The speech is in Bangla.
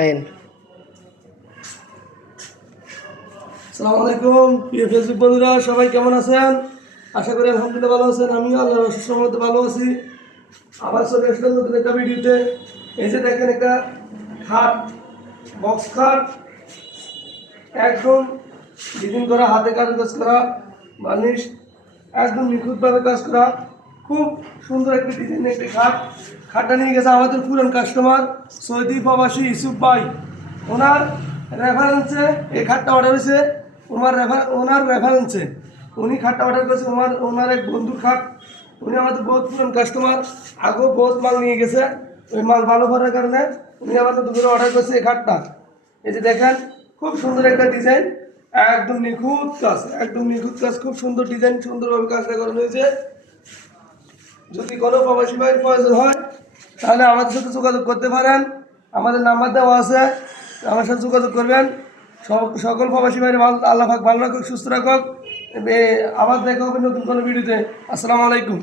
আইন আসসালামু আলাইকুম প্রিয় ফেসবুক বন্ধুরা, সবাই কেমন আছেন? আশা করি আলহামদুলিল্লাহ ভালো আছেন। আমিও আল্লাহর অশেষ রহমতে ভালো আছি। আবার চলে আসলাম নতুন একটা ভিডিওতে। এই যে দেখেন, একটা খাট, বক্স খাট, একদম ডিজাইন করা, হাতে কাজ করা, বার্নিশ একদম নিখুঁতভাবে কাজ করা, খুব সুন্দর একটা ডিজাইনের একটি খাট। খাটটা নিয়ে গেছে আমাদের পুরান কাস্টমার সৌদি প্রবাসী ইউসুফ ভাই। ওনার রেফারেন্সে এই খাটটা অর্ডার হয়েছে। ওনার রেফারেন্সে উনি খাটটা অর্ডার করেছে। ওনার এক বন্ধুর খাট। উনি আমাদের বহুত পুরান কাস্টমার, আগেও বহুত মাল নিয়ে গেছে। ওই মাল ভালো করার কারণে উনি আমাদের দুপুরে অর্ডার করেছে এই খাটটা। এই যে দেখেন, খুব সুন্দর একটা ডিজাইন, একদম নিখুঁত কাজ, একদম নিখুঁত কাজ, খুব সুন্দর ডিজাইন, সুন্দরভাবে কাজটা করানো হয়েছে। যদি কোনো প্রবাসী ভাইয়ের প্রয়োজন হয় তাহলে আমাদের সাথে যোগাযোগ করতে পারেন। আমাদের নাম্বার দেওয়া আছে, আমার সাথে যোগাযোগ করবেন। সকল প্রবাসী ভাইয়ের আল্লাহ পাক ভালো রাখুক, সুস্থ রাখুক। আবার দেখা হবে নতুন কোনো ভিডিওতে। আসসালামু আলাইকুম।